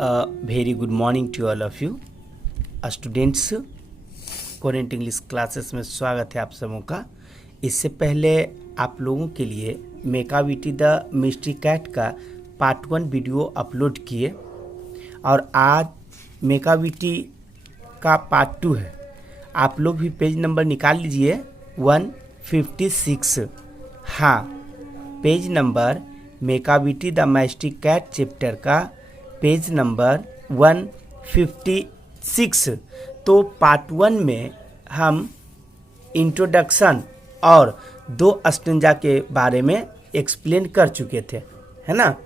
Very good morning to all of you students. कोरेंट English classes में स्वागत है आप सबों का। इससे पहले आप लोगों के लिए मेकाविटी द मिस्ट्री कैट का पार्ट 1 वीडियो अपलोड किए और आज मेकाविटी का पार्ट 2 है। आप लोग भी पेज नंबर निकाल लीजिए 156। हाँ, page number Macavity the mystery cat chapter का पेज नंबर 156। तो पार्ट 1 में हम इंट्रोडक्शन और 2 स्टेंजा के बारे में एक्सप्लेन कर चुके थे, है ना,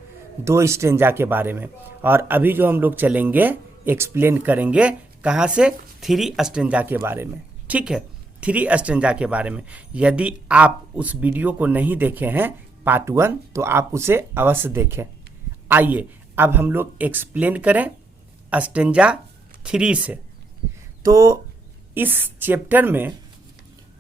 2 स्टेंजा के बारे में। और अभी जो हम लोग चलेंगे एक्सप्लेन करेंगे कहाँ से, 3 स्टेंजा के बारे में। ठीक है, 3 स्टेंजा के बारे में। यदि आप उस वीडियो को नहीं देखे हैं पार्ट 1 तो आप उसे अवश्य देखें। आइए अब हम लोग एक्सप्लेन करें स्टेंजा 3 से। तो इस चैप्टर में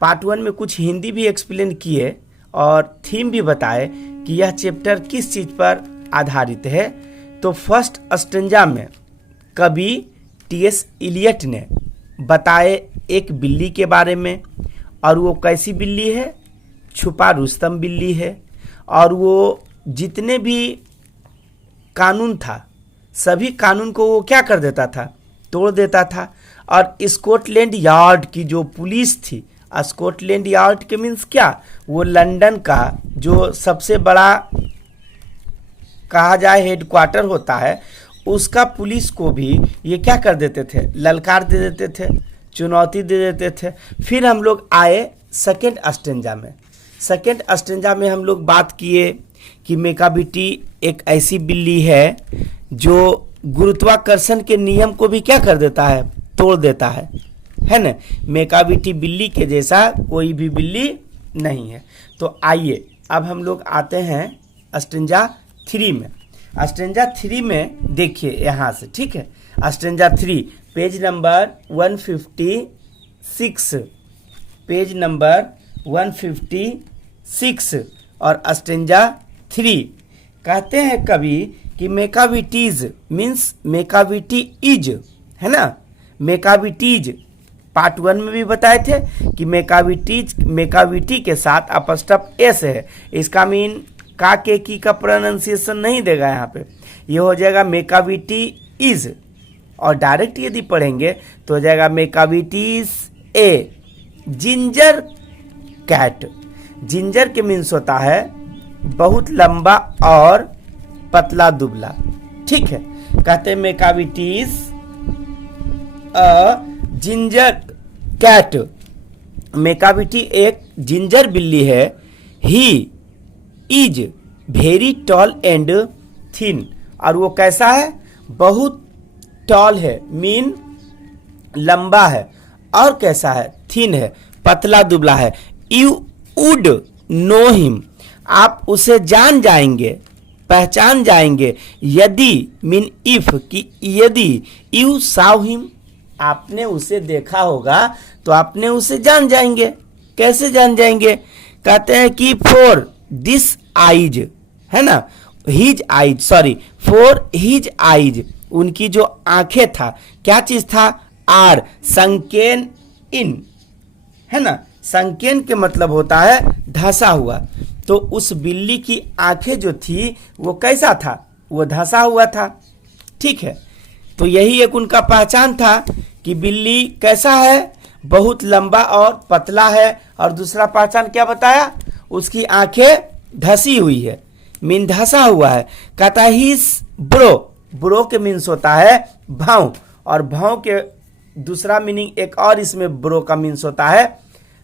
पार्ट 1 में कुछ हिंदी भी एक्सप्लेन किए और थीम भी बताए कि यह चैप्टर किस चीज़ पर आधारित है। तो फर्स्ट स्टेंजा में कवि टी.एस. इलियट ने बताए एक बिल्ली के बारे में, और वो कैसी बिल्ली है, छुपा रुस्तम बिल्ली है। और वो जितने भी कानून था सभी कानून को वो क्या कर देता था, तोड़ देता था। और स्कॉटलैंड यार्ड की जो पुलिस थी, स्कॉटलैंड यार्ड के मीन्स क्या, वो लंदन का जो सबसे बड़ा कहा जाए हेडक्वार्टर होता है, उसका पुलिस को भी ये क्या कर देते थे, ललकार दे देते थे, चुनौती दे देते थे। फिर हम लोग आए सेकेंड स्टेंजा में। सेकेंड स्टेंजा में हम लोग बात किए कि मेकाविटी एक ऐसी बिल्ली है जो गुरुत्वाकर्षण के नियम को भी क्या कर देता है, तोड़ देता है ना। मेकाविटी बिल्ली के जैसा कोई भी बिल्ली नहीं है। तो आइए अब हम लोग आते हैं स्टेंजा 3 में। स्टेंजा 3 में देखिए यहाँ से, ठीक है। Stanza 3 page number 156, page number 156 और स्टेंजा 3 कहते हैं कवि कि मेकाविटीज मीन्स मेकाविटी इज, है ना। मेकाविटीज पार्ट 1 में भी बताए थे कि मेकाविटी के साथ अपस्टप एस है। इसका मीन का के की का प्रोनाउंसिएशन नहीं देगा यहाँ पे, ये हो जाएगा मेकाविटी इज। और डायरेक्ट यदि पढ़ेंगे तो हो जाएगा मेकाविटीज ए जिंजर कैट। जिंजर के मीन्स होता है बहुत लंबा और पतला दुबला, ठीक है। कहते हैं मेकाविटीज अ जिंजर कैट। मेकाविटी एक जिंजर बिल्ली है। He is very tall and thin. और वो कैसा है, बहुत टॉल है, मीन लंबा है, और कैसा है, थिन है, पतला दुबला है। यू वुड नो हिम, आप उसे जान जाएंगे, पहचान जाएंगे। यदि मीन इफ, कि यदि यू साव हिम, आपने उसे देखा होगा तो आपने उसे जान जाएंगे। कैसे जान जाएंगे, कहते हैं कि फॉर दिस आइज, है ना, his eyes, sorry for his eyes, उनकी जो आंखें था, क्या चीज था, आर संकेन इन, है ना। संकेन के मतलब होता है धंसा हुआ। तो उस बिल्ली की आंखें जो थी वो कैसा था, वो धंसा हुआ था, ठीक है। तो यही एक उनका पहचान था कि बिल्ली कैसा है, बहुत लंबा और पतला है। और दूसरा पहचान क्या बताया, उसकी आंखें धसी हुई है, मीन धसा हुआ है। कहता ही ब्रो, ब्रो के मीन्स होता है भाव, और भाव के दूसरा मीनिंग एक और इसमें ब्रो का मीन्स होता है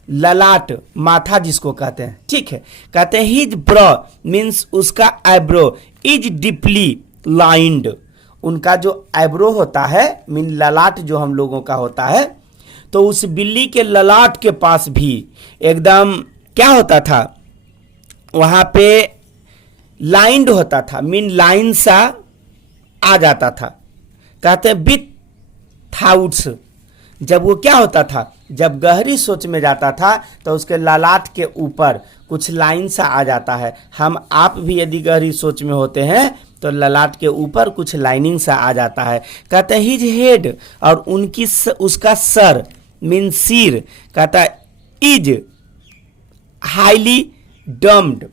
ललाट, माथा जिसको कहते हैं, ठीक है। कहते हैं हिज ब्रो मीन्स उसका आईब्रो इज डीपली लाइंड, उनका जो आईब्रो होता है मीन ललाट जो हम लोगों का होता है, तो उस बिल्ली के ललाट के पास भी एकदम क्या होता था, वहां पे लाइंड होता था, मीन लाइन सा आ जाता था। कहते हैं विथ थाउट्स, जब वो क्या होता था, जब गहरी सोच में जाता था तो उसके ललाट के ऊपर कुछ लाइन सा आ जाता है। हम आप भी यदि गहरी सोच में होते हैं तो ललाट के ऊपर कुछ लाइनिंग सा आ जाता है। कहते हैं हिज हेड, और उसका सर मीन सिर, कहता है इज हाईली डम्ड,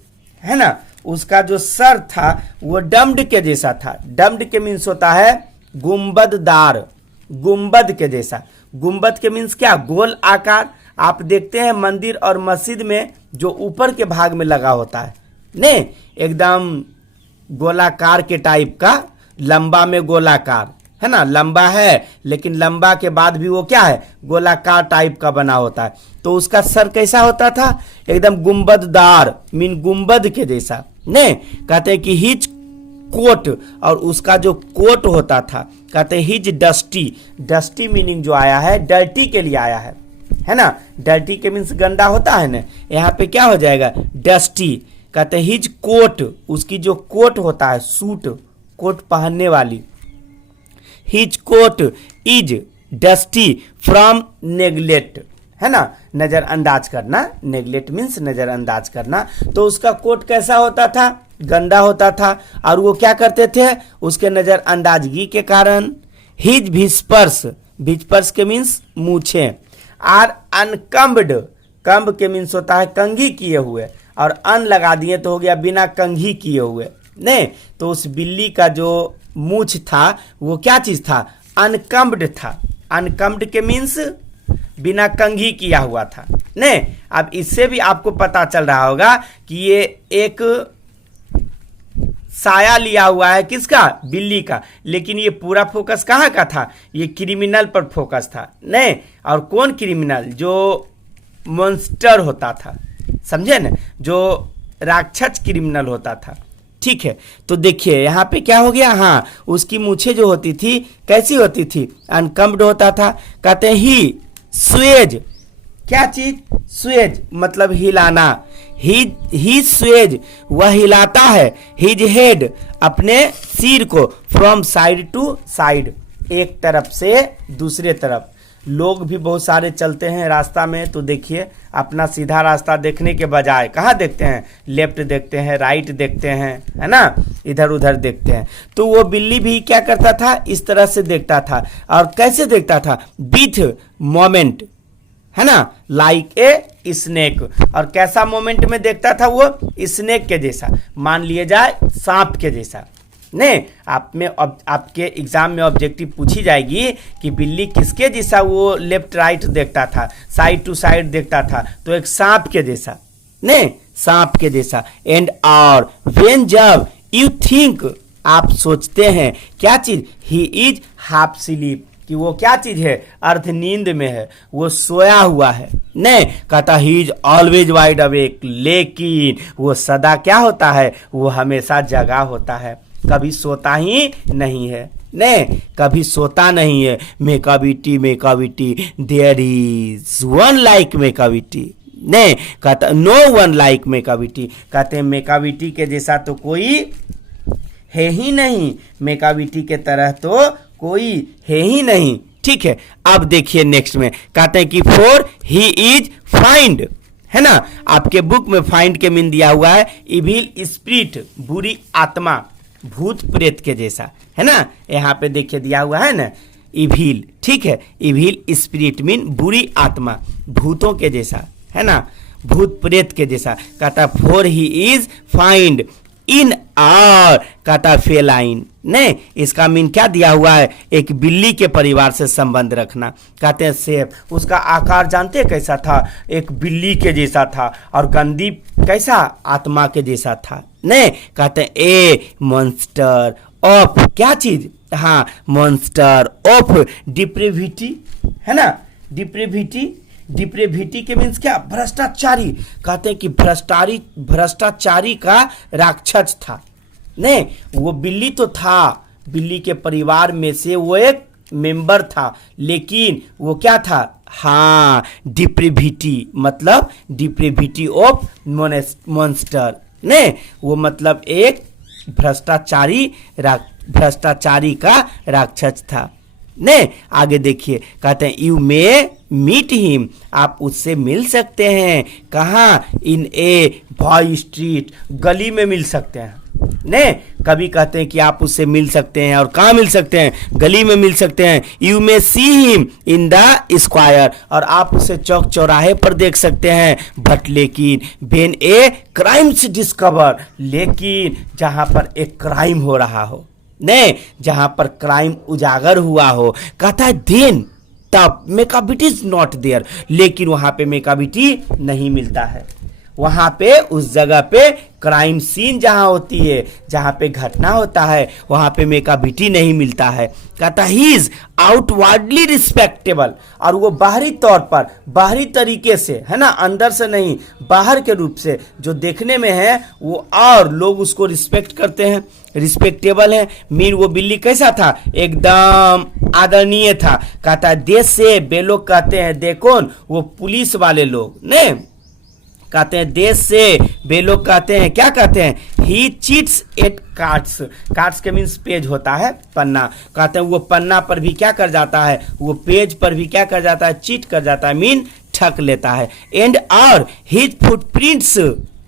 है ना, उसका जो सर था वो डम्ड के जैसा था। डम्ड के मीन्स होता है गुंबददार, गुंबद के जैसा। गुंबद के मीन्स क्या, गोल आकार। आप देखते हैं मंदिर और मस्जिद में जो ऊपर के भाग में लगा होता है ने, एकदम गोलाकार के टाइप का, लंबा में गोलाकार, है ना, लंबा है लेकिन लंबा के बाद भी वो क्या है, गोलाकार टाइप का बना होता है। तो उसका सर कैसा होता था, एकदम गुंबददार मीन गुंबद के जैसा ने। कहते हैं कि हिज कोट, और उसका जो कोट होता था, कहते हैं हिज डस्टी। डस्टी मीनिंग जो आया है डर्टी के लिए आया है ना, डर्टी के मीन्स गंदा होता है ना, यहाँ पे क्या हो जाएगा डस्टी। कहते हैं हिज कोट, उसकी जो कोट होता है, सूट कोट पहनने वाली, his coat is dusty from neglect, है ना, नजरअंदाज करना। नेग्लेक्ट मीन्स नजरअंदाज करना। तो उसका कोट कैसा होता था, गंदा होता था, और वो क्या करते थे, उसके नजरअंदाजगी के कारण। हिज विस्पर्स, विस्पर्स के मीन्स मूछे, आर अनकम्ब्ड, कम्ब के मीन्स होता है कंघी किए हुए, और अन लगा दिए तो हो गया बिना कंघी किए हुए ने। तो उस बिल्ली का जो मूछ था वो क्या चीज था, अनकम्ब्ड था। अनकम्ब्ड के मीन्स बिना कंघी किया हुआ था ने। अब इससे भी आपको पता चल रहा होगा कि ये एक साया लिया हुआ है किसका, बिल्ली का, लेकिन ये पूरा फोकस कहाँ का था, ये क्रिमिनल पर फोकस था नहीं। और कौन क्रिमिनल, जो मॉन्स्टर होता था, समझे ना, जो राक्षस क्रिमिनल होता था। ठीक है, तो देखिए यहाँ पे क्या हो गया, हाँ, उसकी मूछें जो होती थी कैसी होती थी, अनकम्ब्ड होता था। कहते हैं ही स्वेज, क्या चीज, स्वेज मतलब हिलाना। ही स्वेज, वह हिलाता है, हिज हेड, अपने सिर को, फ्रॉम साइड टू साइड, एक तरफ से दूसरे तरफ। लोग भी बहुत सारे चलते हैं रास्ता में, तो देखिए अपना सीधा रास्ता देखने के बजाय कहाँ देखते हैं, लेफ्ट देखते हैं, राइट देखते हैं, है ना, इधर उधर देखते हैं। तो वो बिल्ली भी क्या करता था, इस तरह से देखता था। और कैसे देखता था, विथ मोमेंट, है ना, लाइक ए स्नेक। और कैसा मोमेंट में देखता था वो, स्नेक के जैसा, मान लिए जाए सांप के जैसा ने। आपके एग्जाम में ऑब्जेक्टिव पूछी जाएगी कि बिल्ली किसके जैसा वो लेफ्ट राइट देखता था, साइड टू साइड देखता था, तो एक सांप के जैसा ने, सांप के जैसा। एंड और व्हेन, जब, यू थिंक, आप सोचते हैं, क्या चीज, ही इज हाफ स्लीप, कि वो क्या चीज है, अर्ध नींद में है, वो सोया हुआ है नहीं। कहता he is always wide awake, लेकिन वो सदा क्या होता है, वो हमेशा जगा होता है, कभी सोता ही नहीं है नहीं, कभी सोता नहीं है। मेकाविटी, Macavity, there is one like मेकाविटी नहीं, कहता नो वन लाइक मेकाविटी। कहते हैं मेकाविटी के जैसा तो कोई है ही नहीं, मेकाविटी के तरह तो कोई है ही नहीं। ठीक है, अब देखिए नेक्स्ट में कहते हैं कि फॉर ही इज फाइंड, है ना, आपके बुक में फाइंड के मीन दिया हुआ है इविल स्पिरिट, बुरी आत्मा, भूत प्रेत के जैसा, है ना, यहाँ पे देखिए दिया हुआ है ना इविल। ठीक है, इविल स्पिरिट मीन बुरी आत्मा, भूतों के जैसा, है ना, भूत प्रेत के जैसा। कहता for he is find in are, कहता फेलाइन नहीं, इसका मीन क्या दिया हुआ है, एक बिल्ली के परिवार से संबंध रखना। कहते हैं सेफ, उसका आकार जानते हैं कैसा था, एक बिल्ली के जैसा था, और गंदी कैसा, आत्मा के जैसा था नहीं। कहते हैं ए मॉन्स्टर ऑफ, क्या चीज, हाँ, मॉन्स्टर ऑफ डिप्रेविटी, है ना, डिप्रेविटी, डिप्रेविटी के मीन्स क्या, भ्रष्टाचारी। कहते हैं कि भ्रष्टाचारी का राक्षस था नहीं, वो बिल्ली तो था, बिल्ली के परिवार में से वो एक मेंबर था, लेकिन वो क्या था, हाँ, डिप्रेविटी मतलब डिप्रेविटी ऑफ मॉन्स्टर नहीं, वो मतलब एक भ्रष्टाचारी का राक्षस था नहीं। आगे देखिए, कहते हैं यू मे मीट हिम, आप उससे मिल सकते हैं, कहाँ, इन ए बॉय स्ट्रीट, गली में मिल सकते हैं ने कभी कहते हैं कि आप उससे मिल सकते हैं, और कहाँ मिल सकते हैं, गली में मिल सकते हैं। You may see him in the square, और आप उसे चौक चौराहे पर देख सकते हैं। बट लेकिन व्हेन ए क्राइम्स डिस्कवर, लेकिन जहां पर एक क्राइम हो रहा हो, ने जहां पर क्राइम उजागर हुआ हो, कहता है देन तब मेकाबिटी इज नॉट देयर, लेकिन वहां पे मेकाबिटी नहीं मिलता है। वहां पे उस जगह पे क्राइम सीन जहां होती है, जहां पे घटना होता है, वहां पे मेकाबिटी नहीं मिलता है। कहता ही इज आउटवर्डली रिस्पेक्टेबल, और वो बाहरी तौर पर, बाहरी तरीके से, है ना, अंदर से नहीं, बाहर के रूप से जो देखने में है वो, और लोग उसको रिस्पेक्ट करते हैं, रिस्पेक्टेबल है। मीन वो बिल्ली कैसा था, एकदम आदरणीय था। कहता है देश से वे लोग कहते हैं, दे कौन, वो पुलिस वाले लोग ने कहते हैं, देश से वे लोग कहते हैं, क्या कहते हैं, ही चीट्स एट कार्ड्स, कार्ड्स के मीन्स पेज होता है, पन्ना। कहते हैं वो पन्ना पर भी क्या कर जाता है, वो पेज पर भी क्या कर जाता है, चीट कर जाता है, मीन ठग लेता है। एंड और his footprints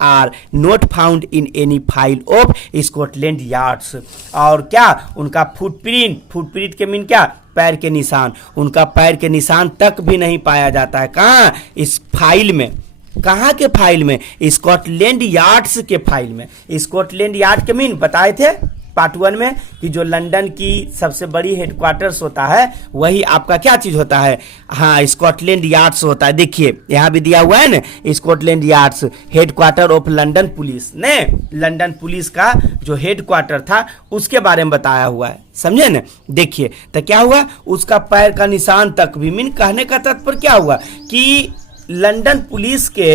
are not found in any file of Scotland yards, और क्या उनका फुटप्रिंट, फुटप्रिंट के मीन क्या, पैर के निशान, उनका पैर के निशान तक भी नहीं पाया जाता है। कहाँ, इस फाइल में, कहाँ के फाइल में, स्कॉटलैंड यार्ड्स के फाइल में। स्कॉटलैंड यार्ड के मीन बताए थे पार्ट 1 में कि जो लंदन की सबसे बड़ी हेडक्वार्टर्स होता है, वही आपका क्या चीज होता है, हाँ, स्कॉटलैंड यार्ड्स होता है। देखिए यहाँ भी दिया हुआ है ना, Scotland yards headquarter of London police ने, लंदन पुलिस का जो हेडक्वार्टर था उसके बारे में बताया हुआ है, समझे ना। देखिए तो क्या हुआ, उसका पैर का निशान तक भी, मीन कहने का तात्पर्य क्या हुआ कि लंदन पुलिस के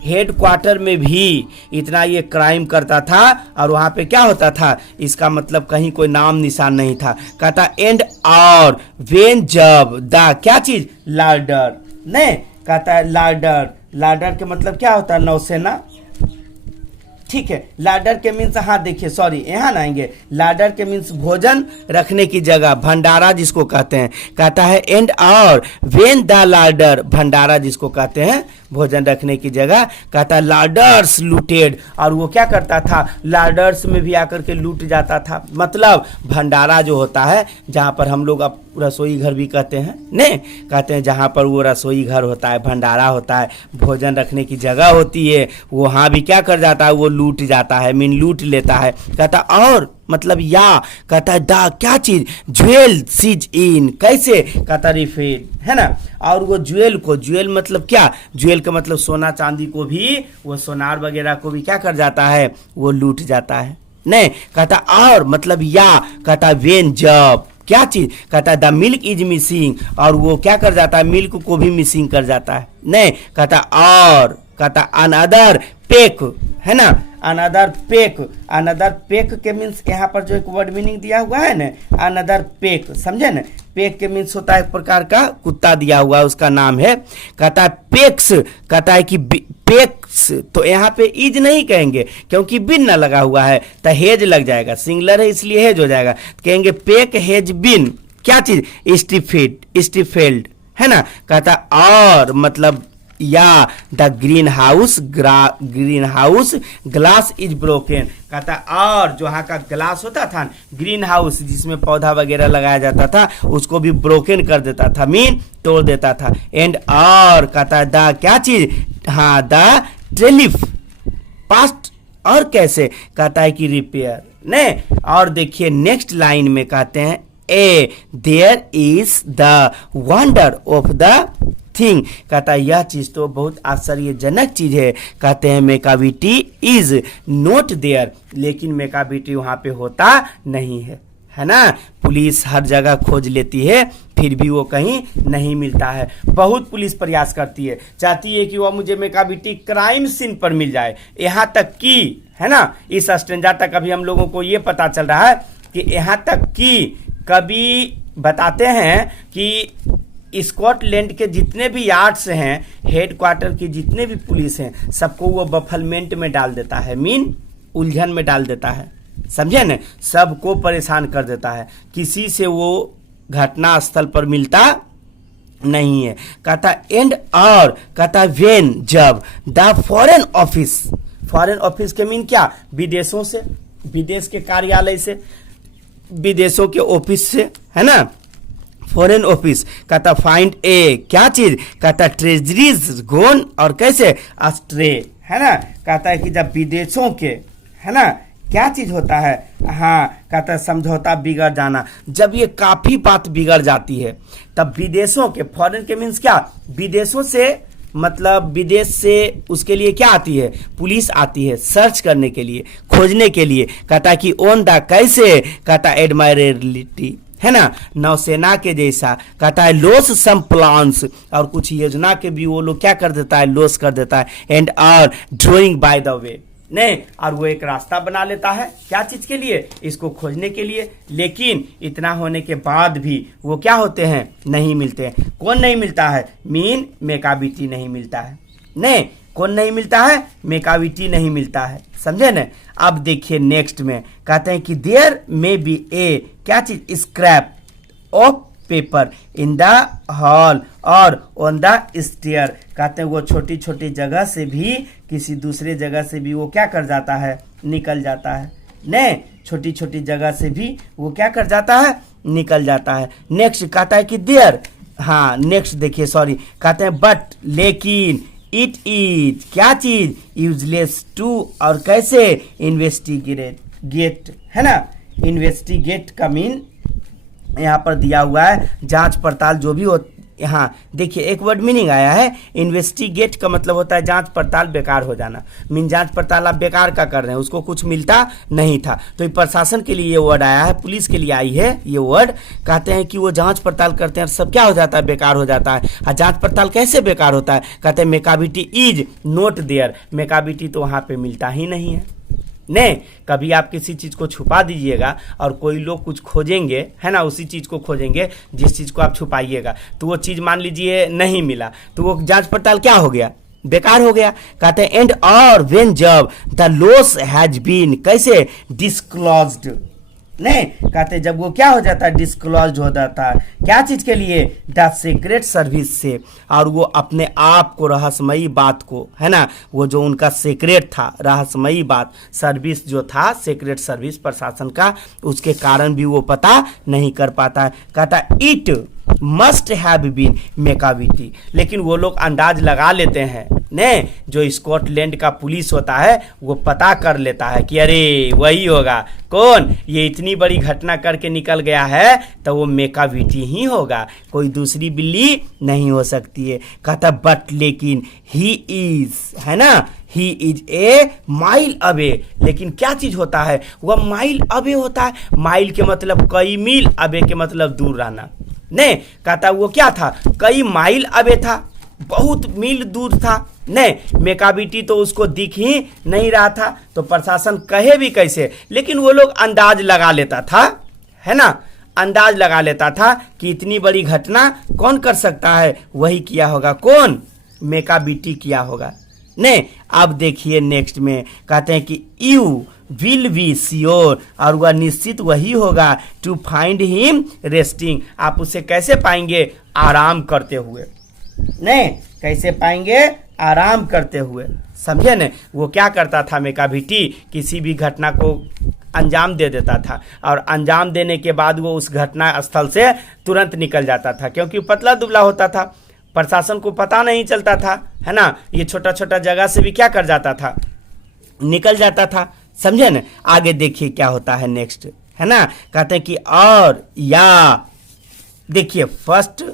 हेडक्वार्टर में भी इतना ये क्राइम करता था, और वहां पे क्या होता था, इसका मतलब कहीं कोई नाम निशान नहीं था। कहता एंड और वेन जब द क्या चीज, लार्डर ने, कहता है लार्डर, लार्डर के मतलब क्या होता है, नौसेना, ठीक है। लाडर के मीन्स, हाँ देखिए सॉरी यहाँ ना आएंगे, लाडर के मीन्स भोजन रखने की जगह, भंडारा जिसको कहते हैं। कहता है एंड और वेन द लाडर, भंडारा जिसको कहते हैं भोजन रखने की जगह। कहता है लाडर्स लूटेड, और वो क्या करता था, लाडर्स में भी आकर के लूट जाता था। मतलब भंडारा जो होता है, जहाँ पर हम लोग अब रसोई घर भी कहते हैं ने, कहते हैं जहाँ पर वो रसोई घर होता है, भंडारा होता है, भोजन रखने की जगह होती है, वहाँ भी क्या कर जाता है, वो लूट जाता है, मीन लूट लेता है। कहता और मतलब या, कहता है दा क्या चीज, ज्वेल सीज इन, कैसे, कहता रिफिल, है ना। और वो ज्वेल को, ज्वेल मतलब क्या, ज्वेल का मतलब सोना चांदी को भी, वो सोनार वगैरह को भी क्या कर जाता है, वो लूट जाता है। नहीं, कहता और मतलब या, कहता वेन जब क्या चीज, कहता है द मिल्क इज मिसिंग, और वो क्या कर जाता है, मिल्क को भी मिसिंग कर जाता है। नहीं, कहता और, कहता अनदर पेक, है ना, अनदर पेक, अनदर पेक के मीन्स यहाँ पर जो एक वर्ड मीनिंग दिया हुआ है ना, अनदर पेक, समझे ना। पेक के मीन्स होता है एक प्रकार का कुत्ता दिया हुआ, उसका नाम है। कहता है पेक्स, कहता है कि पेक्स, तो यहाँ पे इज नहीं कहेंगे क्योंकि बिन ना लगा हुआ है, तो हेज लग जाएगा, सिंगलर है इसलिए हेज हो जाएगा। कहेंगे पेक हेज बिन, क्या चीज, स्टीफेल्ड, है ना। कहता और मतलब या the green house glass is broken, कहता और जो वहाँ का ग्लास होता था, ग्रीन हाउस जिसमें पौधा वगैरह लगाया जाता था, उसको भी ब्रोकन कर देता था, मीन तोड़ देता था। एंड और कहता द क्या चीज, हाँ द टेलिफ पास्ट, और कैसे, कहता है कि रिपेयर ने। और देखिए नेक्स्ट लाइन में कहते हैं a there is the wonder of the thing, कहता है यह चीज तो बहुत आश्चर्यजनक चीज है। कहते हैं मेकाबिटी इज नॉट देयर, लेकिन मेकाबिटी वहां पे होता नहीं है, है ना। पुलिस हर जगह खोज लेती है, फिर भी वो कहीं नहीं मिलता है। बहुत पुलिस प्रयास करती है, चाहती है कि वह मुझे मेकाबिटी क्राइम सीन पर मिल जाए, यहाँ तक कि, है ना, इस स्टेंजा तक अभी हम लोगों को ये पता चल रहा है कि यहाँ तक कि कभी बताते हैं कि स्कॉटलैंड के जितने भी यार्ड्स हैं, हेडक्वार्टर की जितने भी पुलिस हैं, सबको वो बफलमेंट में डाल देता है, मीन उलझन में डाल देता है, समझे न, सबको परेशान कर देता है, किसी से वो घटना स्थल पर मिलता नहीं है। कहता एंड और, कहता वेन जब the foreign office, foreign office के मीन क्या, विदेशों से, विदेश के कार्यालय से, विदेशों के ऑफिस से, है ना, फॉरेन ऑफिस। कहता फाइंड ए क्या चीज, कहता ट्रेजरीज गोन और कैसे अस्ट्रे, है ना। कहता है कि जब विदेशों के, है ना, क्या चीज होता है, हाँ, कहता है समझौता बिगड़ जाना। जब ये काफी बात बिगड़ जाती है तब विदेशों के, फॉरेन के मीन्स क्या, विदेशों से, मतलब विदेश से उसके लिए क्या आती है, पुलिस आती है सर्च करने के लिए, खोजने के लिए। कहता है कि ऑन द कैसे, कहता है एडमायरेबिलिटी, है ना, नौसेना के जैसा। कहता है लॉस सम प्लान्स, और कुछ योजना के भी वो लोग क्या कर देता है, लॉस कर देता है। And are drawing by the way, नहीं, और वो एक रास्ता बना लेता है, क्या चीज के लिए, इसको खोजने के लिए। लेकिन इतना होने के बाद भी वो क्या होते हैं, नहीं मिलते हैं। कौन नहीं मिलता है, मीन मेकाबिटी नहीं मिलता है। नहीं, कौन नहीं मिलता है, मेकाबिटी नहीं मिलता है, समझे न। अब देखिए नेक्स्ट में कहते हैं कि देयर मे बी ए क्या चीज, scrap of paper in the hall और ऑन द स्टेयर। कहते हैं वो छोटी छोटी जगह से भी, किसी दूसरे जगह से भी वो क्या कर जाता है, निकल जाता है। नहीं, छोटी छोटी जगह से भी वो क्या कर जाता है, निकल जाता है। नेक्स्ट कहता है कि देयर, हाँ नेक्स्ट देखिए, सॉरी, कहते हैं बट लेकिन इट इज क्या चीज, यूजलेस टू और कैसे, इन्वेस्टिगेट, है ना। इन्वेस्टिगेट का मीन यहाँ पर दिया हुआ है जांच पड़ताल जो भी हो। यहाँ देखिए एक वर्ड मीनिंग आया है, इन्वेस्टिगेट का मतलब होता है जांच पड़ताल बेकार हो जाना। मीन जांच पड़ताल आप बेकार का कर रहे हैं, उसको कुछ मिलता नहीं था। तो ये प्रशासन के लिए ये वर्ड आया है, पुलिस के लिए आई है ये वर्ड। कहते हैं कि वो जांच पड़ताल करते हैं, सब क्या हो जाता है, बेकार हो जाता है। और जांच पड़ताल कैसे बेकार होता है, कहते हैं मेकाबिटी इज नोट देयर, मेकाबिटी तो वहाँ पे मिलता ही नहीं है। नहीं, कभी आप किसी चीज़ को छुपा दीजिएगा और कोई लोग कुछ खोजेंगे, है ना, उसी चीज़ को खोजेंगे जिस चीज़ को आप छुपाइएगा, तो वो चीज़ मान लीजिए नहीं मिला, तो वो जांच पड़ताल क्या हो गया, बेकार हो गया। कहते हैं एंड और व्हेन जब द लॉस हैज बीन कैसे डिस्क्लोज्ड, नहीं, कहते जब वो क्या हो जाता है, डिस्क्लोज हो जाता है, क्या चीज के लिए, द सीक्रेट सर्विस से। और वो अपने आप को, रहस्यमयी बात को, है ना, वो जो उनका सीक्रेट था, रहस्यमयी बात, सर्विस जो था, सीक्रेट सर्विस प्रशासन का, उसके कारण भी वो पता नहीं कर पाता है। कहता इट मस्ट हैव बीन मेकाबिटी, लेकिन वो लोग अंदाज लगा लेते हैं, ने जो स्कॉटलैंड का पुलिस होता है वो पता कर लेता है कि अरे वही होगा, कौन, ये इतनी बड़ी घटना करके निकल गया है तो वो मेकाबिटी ही होगा, कोई दूसरी बिल्ली नहीं हो सकती है। कहता बट लेकिन ही इज, है ना, he is a mile away, लेकिन क्या चीज होता है, वह माइल अवे होता है। माइल के मतलब कई मील, अवे के मतलब दूर रहना। नहीं, कहता वो क्या था, कई माइल अवे था, बहुत मील दूर था। नहीं, मेकाबिटी तो उसको दिख ही नहीं रहा था, तो प्रशासन कहे भी कैसे, लेकिन वो लोग अंदाज लगा लेता था, है ना, अंदाज लगा लेता था कि इतनी बड़ी घटना कौन कर सकता है, वही किया होगा, कौन, मेकाबिटी किया होगा। नहीं, अब देखिए नेक्स्ट में कहते हैं कि यू विल बी श्योर, और वह निश्चित वही होगा, टू फाइंड हिम रेस्टिंग, आप उसे कैसे पाएंगे, आराम करते हुए। नहीं, कैसे पाएंगे, आराम करते हुए, समझे न। वो क्या करता था मेकाबिटी, किसी भी घटना को अंजाम दे देता था, और अंजाम देने के बाद वो उस घटना स्थल से तुरंत निकल जाता था, क्योंकि पतला दुबला होता था, प्रशासन को पता नहीं चलता था, है ना, ये छोटा छोटा जगह से भी क्या कर जाता था, निकल जाता था, समझे न। आगे देखिए क्या होता है नेक्स्ट, है ना, कहते हैं कि और या, देखिए फर्स्ट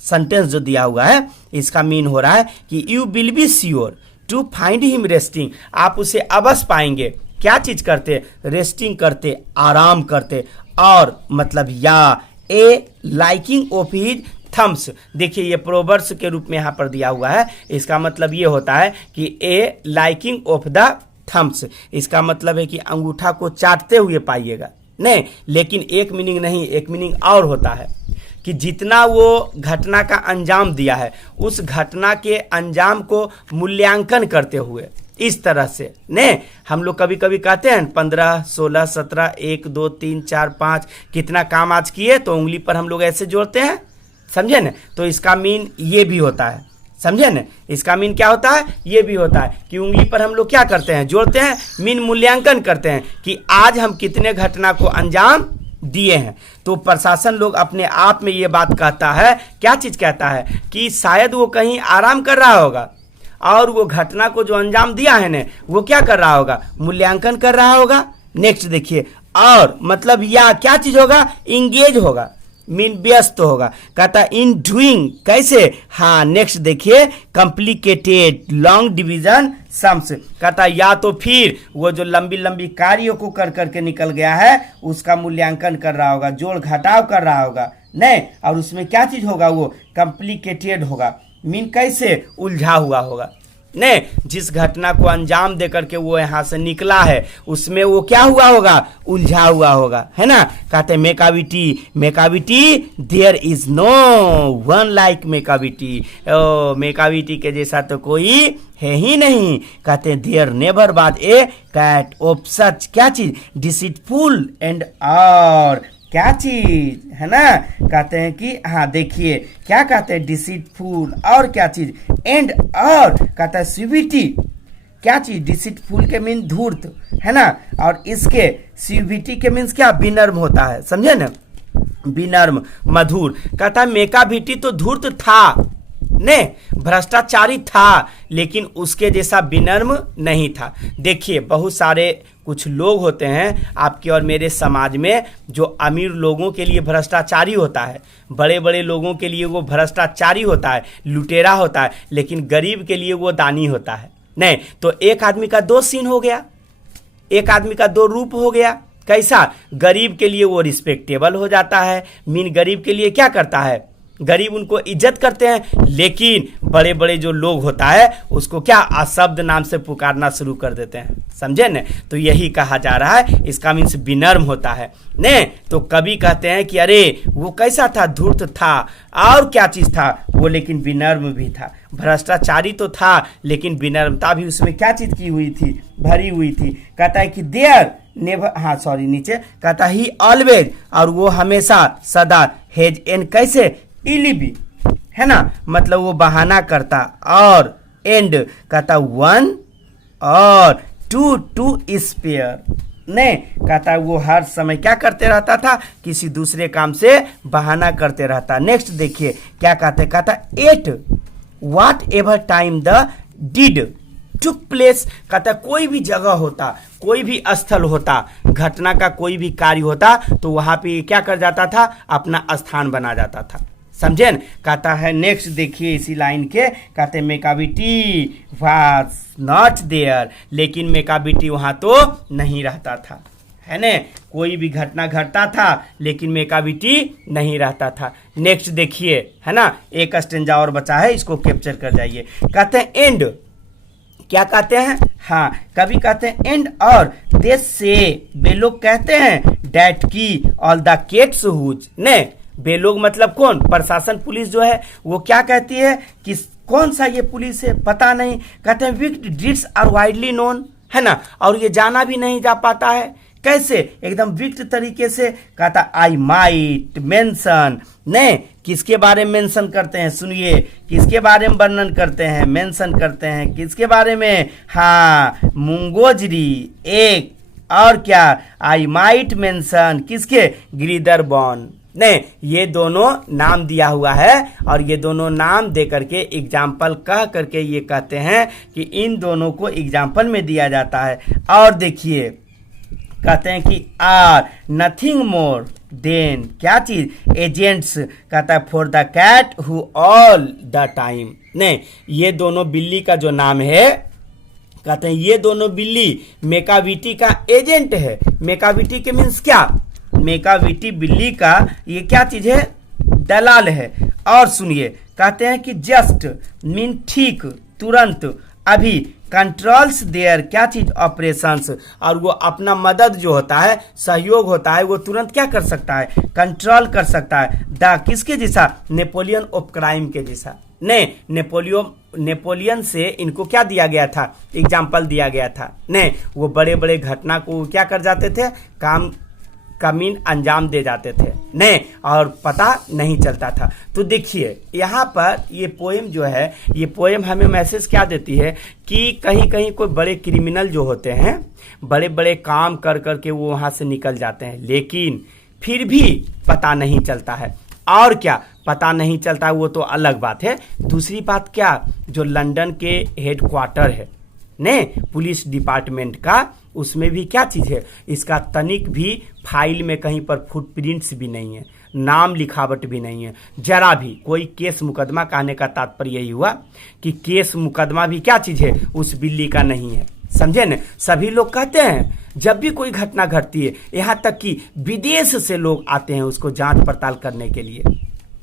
सेंटेंस जो दिया हुआ है इसका मीन हो रहा है कि you will be sure to find him resting, आप उसे अवश्य पाएंगे, क्या चीज करते, रेस्टिंग करते, आराम करते, और मतलब या ए लाइकिंग ऑफ हिज थम्स। देखिए ये प्रोवर्ब्स के रूप में यहाँ पर दिया हुआ है, इसका मतलब ये होता है कि ए लाइकिंग ऑफ द थम्स, इसका मतलब है कि अंगूठा को चाटते हुए पाइएगा। नहीं, लेकिन एक मीनिंग नहीं, एक मीनिंग और होता है कि जितना वो घटना का अंजाम दिया है, उस घटना के अंजाम को मूल्यांकन करते हुए, इस तरह से। ने हम लोग कभी कभी कहते हैं 15, 16, 17, 1, 2, 3, 4, 5 कितना काम आज किए, तो उंगली पर हम लोग ऐसे जोड़ते हैं, समझे न। तो इसका मीन ये भी होता है, समझे न? इसका मीन क्या होता है? ये भी होता है कि उंगली पर हम लोग क्या करते हैं, जोड़ते हैं, मीन मूल्यांकन करते हैं कि आज हम कितने घटना को अंजाम दिए हैं। तो प्रशासन लोग अपने आप में ये बात कहता है, क्या चीज कहता है कि शायद वो कहीं आराम कर रहा होगा और वो घटना को जो अंजाम दिया है ना वो क्या कर रहा होगा, मूल्यांकन कर रहा होगा। नेक्स्ट देखिए, और मतलब या क्या चीज होगा, इंगेज होगा, मीन व्यस्त होगा। कहता इन डूइंग, कैसे, हाँ नेक्स्ट देखिए, कॉम्प्लिकेटेड लॉन्ग डिवीजन सम्स। कहता या तो फिर वो जो लंबी लंबी कार्यों को कर करके निकल गया है उसका मूल्यांकन कर रहा होगा, जोड़ घटाव कर रहा होगा, नहीं, और उसमें क्या चीज होगा, वो कॉम्प्लिकेटेड होगा, मीन कैसे, उलझा हुआ होगा। नहीं, जिस घटना को अंजाम दे करके वो यहाँ से निकला है उसमें वो क्या हुआ होगा, उलझा हुआ होगा, है ना। कहते Macavity, Macavity there is no one like Macavity, Macavity के जैसा तो कोई है ही नहीं। कहते देयर नेवर बाद ए कैट ऑफ सच, क्या चीज, डिसीटफुल एंड और क्या चीज, है ना। कहते हैं कि हाँ देखिए क्या कहते हैं, डिसीटफुल और क्या चीज, एंड और कहता है सीवीटी, क्या चीज, डिसीटफुल के मीन धूर्त, है ना, और इसके सीवीटी के मीन्स क्या, विनम्र होता है, समझे ना, विनम्र मधुर। कहता है मेकाविटी तो धूर्त था, ने भ्रष्टाचारी था, लेकिन उसके जैसा विनम्र नहीं था। देखिए बहुत सारे कुछ लोग होते हैं आपके और मेरे समाज में जो अमीर लोगों के लिए भ्रष्टाचारी होता है, बड़े बड़े लोगों के लिए वो भ्रष्टाचारी होता है, लुटेरा होता है, लेकिन गरीब के लिए वो दानी होता है। नहीं तो एक आदमी का दो सीन हो गया, एक आदमी का दो रूप हो गया। कैसा, गरीब के लिए वो रिस्पेक्टेबल हो जाता है, मीन गरीब के लिए क्या करता है, गरीब उनको इज्जत करते हैं, लेकिन बड़े बड़े जो लोग होता है उसको क्या, अशब्द नाम से पुकारना शुरू कर देते हैं, समझे न। तो यही कहा जा रहा है, इसका मीन्स विनम्र होता है। ने तो कभी कहते हैं कि अरे वो कैसा था, धूर्त था और क्या चीज था वो, लेकिन विनम्र भी था। भ्रष्टाचारी तो था लेकिन विनम्रता भी उसमें क्या चीज की हुई थी, भरी हुई थी। कहता है कि देयर नेवर, हाँ सॉरी नीचे, कहता ही ऑलवेज, और वो हमेशा सदा, हेज एन कैसे, इलिबी, है ना, मतलब वो बहाना करता, और एंड कहता वन और टू स्पेयर, नहीं कहता वो हर समय क्या करते रहता था, किसी दूसरे काम से बहाना करते रहता। नेक्स्ट देखिए क्या कहते, कहता at what ever time the did took place. कहता कोई भी जगह होता, कोई भी स्थल होता, घटना का कोई भी कार्य होता तो वहां पे क्या कर जाता था, अपना स्थान बना जाता था, समझे न। कहता है नेक्स्ट देखिए इसी लाइन के, कहते मेकाविटी वाज नॉट देयर, लेकिन मेकाविटी वहां तो नहीं रहता था, है न। कोई भी घटना घटता था लेकिन मेकाविटी नहीं रहता था। नेक्स्ट देखिए, है ना, एक स्टेंजा और बचा है, इसको कैप्चर कर जाइए। कहते हैं एंड, क्या कहते हैं, हाँ कभी कहते हैं एंड और दे से, वे लोग कहते हैं डैट की ऑल द केट्स हुज, ने बे लोग मतलब कौन, प्रशासन पुलिस जो है वो क्या कहती है कि कौन सा ये पुलिस है पता नहीं। कहते हैं विक्ट डिट्स आर वाइडली नोन, है ना, और ये जाना भी नहीं जा पाता है, कैसे, एकदम विक्ट तरीके से। कहता आई माइट मेंशन, ने किसके बारे में मेंशन करते हैं, सुनिए किसके बारे में वर्णन करते हैं, मेंशन करते हैं किसके बारे में, हाँ मुंगोजरी, एक और क्या, आई माइट मेंशन किसके, गिरिधर बॉन। नहीं, ये दोनों नाम दिया हुआ है और ये दोनों नाम दे करके एग्जाम्पल कह करके ये कहते हैं कि इन दोनों को एग्जाम्पल में दिया जाता है। और देखिए कहते हैं कि आर नथिंग मोर देन, क्या चीज, एजेंट्स, कहता है for the cat who all the time. नहीं, ये दोनों बिल्ली का जो नाम है, कहते हैं ये दोनों बिल्ली मेकाविटी का एजेंट है। मेकाविटी के मीन्स क्या, मेकाविटी बिल्ली का ये क्या चीज है, दलाल है। और सुनिए कहते हैं कि जस्ट मीन ठीक, तुरंत, अभी, कंट्रोल्स देयर, क्या चीज, ऑपरेशंस, और वो अपना मदद जो होता है, सहयोग होता है, वो तुरंत क्या कर सकता है, कंट्रोल कर सकता है। द किसके जैसा, नेपोलियन ऑफ क्राइम के जैसा। नहीं, नेपोलियन से इनको क्या दिया गया था, एग्जाम्पल दिया गया था। नहीं, वो बड़े बड़े घटना को क्या कर जाते थे, काम कमीन अंजाम दे जाते थे नहीं, और पता नहीं चलता था। तो देखिए यहाँ पर ये पोएम जो है, ये पोएम हमें मैसेज क्या देती है कि कहीं कहीं कोई बड़े क्रिमिनल जो होते हैं, बड़े बड़े काम कर कर के वो वहाँ से निकल जाते हैं, लेकिन फिर भी पता नहीं चलता है। और क्या पता नहीं चलता, वो तो अलग बात है। दूसरी बात क्या, जो लंदन के हेडक्वार्टर है ने पुलिस डिपार्टमेंट का, उसमें भी क्या चीज़ है, इसका तनिक भी फाइल में कहीं पर फुटप्रिंट्स भी नहीं है, नाम लिखावट भी नहीं है, जरा भी कोई केस मुकदमा। कहने का तात्पर्य यही हुआ कि केस मुकदमा भी क्या चीज़ है, उस बिल्ली का नहीं है, समझे न। सभी लोग कहते हैं जब भी कोई घटना घटती है, यहाँ तक कि विदेश से लोग आते हैं उसको जांच पड़ताल करने के लिए,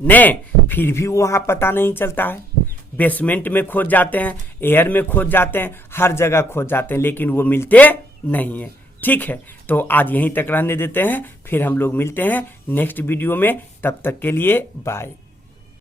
ने फिर भी वहाँ पता नहीं चलता है। बेसमेंट में खोज जाते हैं, एयर में खोज जाते हैं, हर जगह खोज जाते हैं, लेकिन वो मिलते नहीं है। ठीक है, तो आज यहीं तक रहने देते हैं, फिर हम लोग मिलते हैं नेक्स्ट वीडियो में। तब तक के लिए बाय।